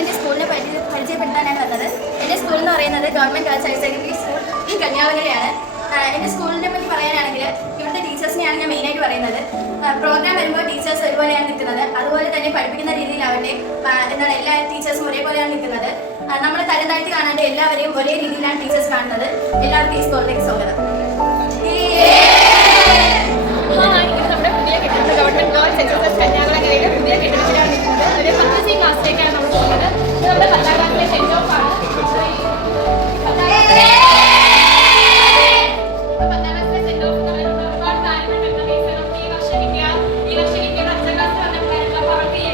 എൻ്റെ സ്കൂളിനെ പരിചയപ്പെടുത്താനാണ് വന്നത്. എൻ്റെ സ്കൂൾ എന്ന് പറയുന്നത് government girls higher secondary school കന്യാകുമാരിയാണ്. എൻ്റെ സ്കൂളിനെ പറ്റി പറയാനാണെങ്കിൽ ഇവിടുത്തെ ടീച്ചേഴ്സിനെയാണ് ഞാൻ മെയിനായിട്ട് പറയുന്നത്. പ്രോഗ്രാം വരുമ്പോൾ ടീച്ചേഴ്സ് ഒരുപോലെയാണ് നിൽക്കുന്നത്. അതുപോലെ തന്നെ പഠിപ്പിക്കുന്ന രീതിയിലാവട്ടെ എന്താണ് എല്ലാ ടീച്ചേഴ്സും ഒരേപോലെയാണ് നിൽക്കുന്നത്. നമ്മൾ തരം താഴ്ത്തി കാണാണ്ട് എല്ലാവരെയും ഒരേ രീതിയിലാണ് ടീച്ചേഴ്സ് കാണുന്നത്. എല്ലാവർക്കും ഈ സ്കൂളിലേക്ക് സ്വാഗതം. നമ്മുടെ പുതിയ കെട്ടിടം ഗവൺമെന്റ് ഗേൾസ് എച്ച് കന്യാകുമാരിയുടെ പുതിയ കെട്ടിടത്തിലാണ് നിൽക്കുന്നത്. ഒരു 10th ക്ലാസ്സിലേക്കാണ് നമ്മൾ പോകുന്നത്. ഇത് നമ്മുടെ 10th ക്ലാസ്സിലെ സെന്റ് ഓഫ് ആണ്. 10th ക്ലാസ്സിലെ സെന്റ് ഓഫ് എന്ന് പറയുന്നത് ഒരുപാട് കാര്യങ്ങൾ നമുക്ക് ഈ വർഷം കിട്ടിയ 5th ക്ലാസ്സിൽ വന്നിട്ടുണ്ടായിരുന്നു. അപ്പോൾ അവർക്ക് ഈ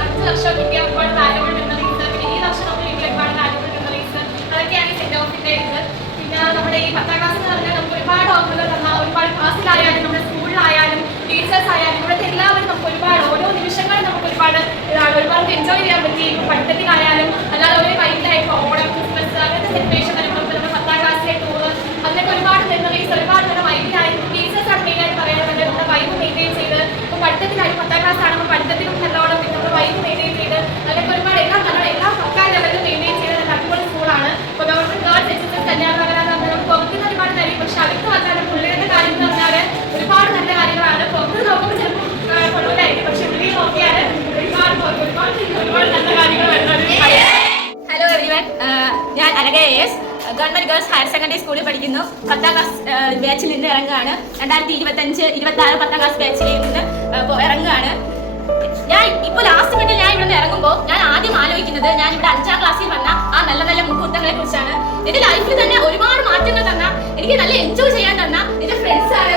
5 വർഷം കിട്ടിയ ഒരുപാട് കാര്യങ്ങൾ മെമ്മറീസ്, പിന്നെ ഈ വർഷം നമ്മൾ കിട്ടിയ ഒരുപാട് കാര്യങ്ങൾ മെമ്മറീസ്, അതൊക്കെയാണ് ഈ സെന്റ് ഓഫിന്റെ ഇത്. പിന്നെ നമ്മുടെ ഈ 10th ക്ലാസ് എന്ന് പറഞ്ഞാൽ നമുക്ക് ഒരുപാട് ഓർമ്മകൾ തന്ന ഒരുപാട് ക്ലാസ്സിലായാലും നമ്മുടെ സ്കൂളിലായാലും ടീച്ചേഴ്സ് ആയാലും ഇവിടുത്തെ എല്ലാവരും നമുക്ക് ഒരുപാട് ഓരോ നിമിഷങ്ങളും നമുക്ക് ഒരുപാട് എൻജോയ് ചെയ്യാൻ പറ്റി. പഠിത്തത്തിലായാലും അല്ലാതെ ഒരു വൈകിട്ടായിട്ട് ഓണം, ക്രിസ്മസ് അങ്ങനത്തെ സെലിബ്രേഷൻ വരുമ്പോൾ നമ്മുടെ 10th ക്ലാസ്സിലെ ടൂറ് അതിനൊക്കെ ഒരുപാട് മെമ്മറീസ്, ഒരുപാട് നല്ല വൈകിട്ടായിരുന്നു. ടീച്ചേഴ്സാണ് മെയിനായിട്ട് പറയുന്നത് നമ്മുടെ വൈബ് മെയിൻറ്റെയിൻ ചെയ്ത്. ഇപ്പോൾ പഠിത്തത്തിലായാലും 10th ക്ലാസ് ആണെങ്കിൽ പഠിത്തത്തിലും നല്ലോണം നമ്മുടെ വൈബ് മെയിൻറ്റെയിൻ ചെയ്ത് അതിനൊക്കെ ഒരുപാട് എല്ലാ സർക്കാർ ലെവലിലും മെയിൻറ്റെയിൻ ചെയ്ത് നല്ല അടിപൊളി സ്കൂളാണ്. ഇപ്പോൾ ഗവൺമെന്റ് ഗേൾസ് എച്ച് കന്യാകുമാരി എന്ന് പറഞ്ഞാൽ നമുക്ക് പുറത്തുനിന്ന് ഒരുപാട് കാര്യം, പക്ഷെ അകത്ത് വന്നാൽ പുള്ളിയുടെ കാര്യം എന്ന് പറഞ്ഞാൽ ഒരുപാട് നല്ല കാര്യങ്ങളാണ്. പുറത്ത് നോക്കുമ്പോൾ ചിലപ്പോൾ കൊള്ളൂലായിരിക്കും, പക്ഷെ ഉള്ളിൽ നോക്കിയാൽ ഒരുപാട് നല്ല കാര്യങ്ങൾ വരുന്നത്. ഹലോ എവരിവൺ, ഞാൻ Anagha AS government girls higher secondary സ്കൂളിൽ പഠിക്കുന്നു. 10th ക്ലാസ് ബാച്ചിൽ നിന്ന് ഇറങ്ങുകയാണ്. 2025-26 10th ക്ലാസ് ബാച്ചിൽ നിന്ന് ഇറങ്ങുകയാണ്. ഞാൻ ഇപ്പോൾ ലാസ്റ്റ് മിനിറ്റിൽ ഞാൻ ഇവിടെ ഇറങ്ങുമ്പോൾ ഞാൻ ആദ്യം ആലോചിക്കുന്നത് ഞാൻ ഇവിടെ 5ാം ക്ലാസ്സിൽ വന്ന ആ നല്ല നല്ല മുഹൂർത്തങ്ങളെ കുറിച്ചാണ്. എന്റെ ലൈഫിൽ തന്നെ ഒരുപാട് മാറ്റങ്ങൾ തന്ന, എനിക്ക് നല്ല എൻജോയ് ചെയ്യാൻ തന്ന എന്റെ ഫ്രണ്ട്സ് ആണ്.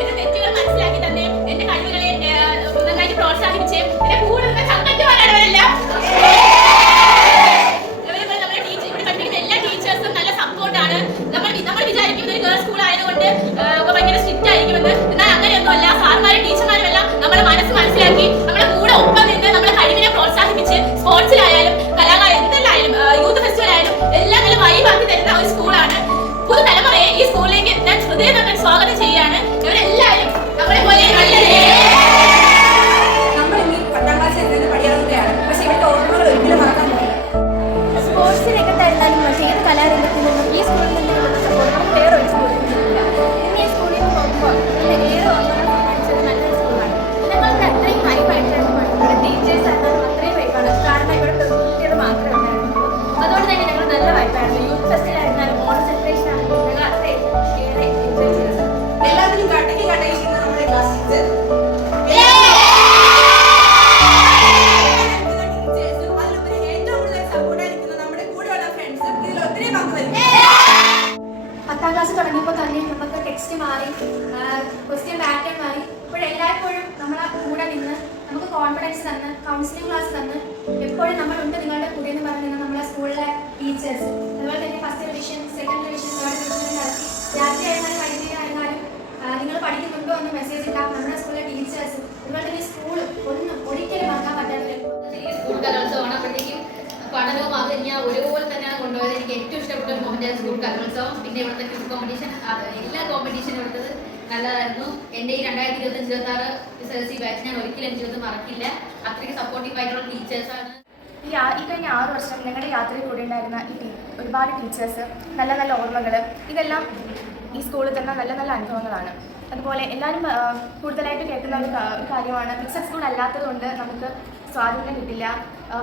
എന്റെ തെറ്റുകൾ മനസ്സിലാക്കി തന്നെ എന്റെ കഴിവുകളെ നന്നായിട്ട് പ്രോത്സാഹിപ്പിച്ച് എന്റെ കൂടെ നിന്ന് ചങ്കറ്റുവാനാണവരെല്ലാം. നമ്മുടെ ഇവിടെ പഠിപ്പിക്കുന്ന എല്ലാ ടീച്ചേഴ്സും നല്ല സപ്പോർട്ടാണ്. നമ്മൾ വിചാരിക്കുന്നത് ഒരു ഗേൾസ് സ്കൂൾ ആയതുകൊണ്ട് ഭയങ്കര സ്ട്രിക്റ്റ് ആയിരിക്കുമെന്ന്. എന്നാൽ അങ്ങനെയൊന്നുമല്ല. സാർമാരും ടീച്ചർമാരും എല്ലാം നമ്മുടെ മനസ്സ് മനസ്സിലാക്കി നമ്മുടെ കൂടെ ഒപ്പം നിന്ന് നമ്മുടെ കഴിവിനെ പ്രോത്സാഹിപ്പിച്ച് സ്പോർട്സിലായാലും എന്തെല്ലായാലും യൂത്ത് ഫെസ്റ്റിവൽ ആയാലും എല്ലാം നല്ല വൈബാക്കി തരുന്ന ഒരു സ്കൂളാണ്. പുതുതലമുറയെ ഈ സ്കൂളിലേക്ക് ഞാൻ ഹൃദയം സ്വാഗതം ചെയ്യുകയാണ്. ഇവരെല്ലാവരും നമ്മളെ പോലെ നമ്മൾ ഇനി 10ാം ക്ലാസ്സിൽ നിന്ന് പഠിക്കാവുന്നതാണ്. പക്ഷെ ഇവിടുത്തെ ഓർമ്മകൾ ഒരിക്കലും മറക്കാൻ പറ്റില്ല. സ്പോർട്സ് രംഗത്തായിരുന്നാലും മറ്റേത് കലാരംഗത്തിൽ നിന്നും ഈ സ്കൂളിൽ നിന്നുള്ള സപ്പോർട്ട് നമുക്ക് വേറൊരു സ്കൂളിൽ നിന്നില്ല. ഇന്ന് ഈ സ്കൂളിൽ നിന്ന് നോക്കുമ്പോൾ ഏറെ ഓർമ്മകൾ സമ്മാനിച്ചത് നല്ലൊരു സ്കൂളാണ്. ഞങ്ങൾക്ക് അത്രയും വൈബായിട്ടാണ് പഠിക്കുന്നത്. ടീച്ചേഴ്സ് ആയിരുന്നാലും അത്രയും വൈബാണ്. കാരണം ഇവിടെ കുട്ടികൾ മാത്രമേ ഉണ്ടായിരുന്നുള്ളൂ. അതുകൊണ്ട് തന്നെ ഞങ്ങൾ നല്ല വൈബായിരുന്നു. യൂത്ത് ഫെസ്റ്റിലായിരുന്നാലും ഓണം സെലിബ്രേഷൻ ആണെങ്കിലും ഞങ്ങൾ അത്രയും ഏറെ എൻജോയ് ചെയ്തത്. എല്ലാത്തിനും കട്ടയ്ക്കുന്ന നമ്മുടെ ക്ലാസ് ടീച്ചർ തുടങ്ങിയപ്പോൾ തന്നെ നമുക്ക് ടെക്സ്റ്റ് മാറി, ക്വസ്റ്റ്യൻ പാറ്റേൺ മാറി. ഇപ്പോഴെല്ലായ്പ്പോഴും നമ്മളെ കൂടെ നിന്ന് നമുക്ക് കോൺഫിഡൻസ് തന്ന് കൗൺസിലിംഗ് ക്ലാസ് തന്ന് എപ്പോഴും നമ്മളുണ്ട് നിങ്ങളുടെ കൂടെ എന്ന് പറഞ്ഞ് നമ്മളെ സ്കൂളിലെ ടീച്ചേഴ്സ്. അതുപോലെ തന്നെ first revision, second revision, third revision നടത്തി രാത്രി ആയിരുന്നാലും വൈദ്യുതി ആയിരുന്നാലും നിങ്ങൾ പഠിക്കുന്നുണ്ടോ എന്ന് മെസ്സേജ് ഇട്ടാൽ നമ്മുടെ സ്കൂളിലെ ടീച്ചേഴ്സ്. അതുപോലെ തന്നെ സ്കൂൾ ഒരിക്കലും മറക്കാൻ പറ്റാത്ത സ്കൂൾ കലോത്സവമാണ്. അപ്പോഴത്തേക്കും പഠനവും അത് ഞാൻ ഒരുപോലെ തന്നെയാണ് കൊണ്ടുപോയത്. എനിക്ക് ഏറ്റവും ഇഷ്ടപ്പെട്ട ഒരു മൊമെന്റ് സ്കൂൾ കലോത്സവം. പിന്നെ ഇവിടുത്തെ ക്വിസ് കോമ്പറ്റീഷൻ, എല്ലാ കോമ്പറ്റീഷനും എടുത്തത് നല്ലതായിരുന്നു. എൻ്റെ ഈ 2025-26 SSLC ബാച്ച് ഞാൻ ഒരിക്കലും എൻ്റെ ജീവിതത്തിൽ മറക്കില്ല. അത്രയ്ക്ക് സപ്പോർട്ടീവ് ആയിട്ടുള്ള ടീച്ചേഴ്സാണ്. ഈ കഴിഞ്ഞ 6 വർഷം ഞങ്ങളുടെ യാത്രയിൽ കൂടെ ഉണ്ടായിരുന്ന ഒരുപാട് ടീച്ചേഴ്സ്, നല്ല നല്ല ഓർമ്മകൾ, ഇതെല്ലാം ഈ സ്കൂളിൽ തന്നെ നല്ല നല്ല അനുഭവങ്ങളാണ്. അതുപോലെ എല്ലാവരും കൂടുതലായിട്ട് കേൾക്കുന്ന ഒരു കാര്യമാണ് മിക്സഡ് സ്കൂൾ അല്ലാത്തതുകൊണ്ട് നമുക്ക് സ്വാതന്ത്ര്യം കിട്ടില്ല,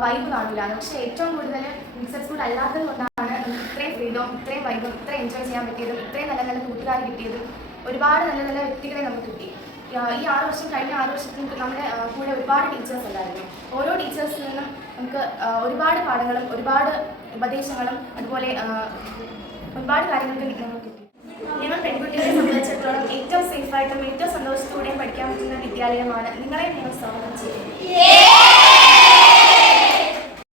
വൈബ് കാണില്ല. പക്ഷേ ഏറ്റവും കൂടുതൽ മിക്സഡ് സ്കൂൾ അല്ലാത്തത് കൊണ്ടാണ് ഇത്രയും ഫ്രീഡവും ഇത്രയും വൈബും ഇത്രയും എൻജോയ് ചെയ്യാൻ പറ്റിയതും ഇത്രയും നല്ല നല്ല കൂട്ടുകാർ കിട്ടിയതും ഒരുപാട് നല്ല നല്ല വ്യക്തികളെ നമുക്ക് കിട്ടി. ഈ 6 വർഷം കഴിഞ്ഞ 6 വർഷത്തിൽ നമ്മുടെ കൂടെ ഒരുപാട് ടീച്ചേഴ്സ് ഉണ്ടായിരുന്നു. ഓരോ ടീച്ചേഴ്സിൽ നിന്നും നമുക്ക് ഒരുപാട് പാഠങ്ങളും ഒരുപാട് ഉപദേശങ്ങളും അതുപോലെ ഒരുപാട് കാര്യങ്ങൾക്ക് നമുക്ക് കിട്ടി. ഞങ്ങൾ പെൺകുട്ടികളെ സംബന്ധിച്ചിടത്തോളം ഏറ്റവും സേഫായിട്ടും ഏറ്റവും സന്തോഷത്തോടെയും പഠിക്കാൻ പറ്റുന്ന വിദ്യാലയമാണ്. നിങ്ങളെ ഞങ്ങൾ സ്വാഗതം ചെയ്യുന്നു.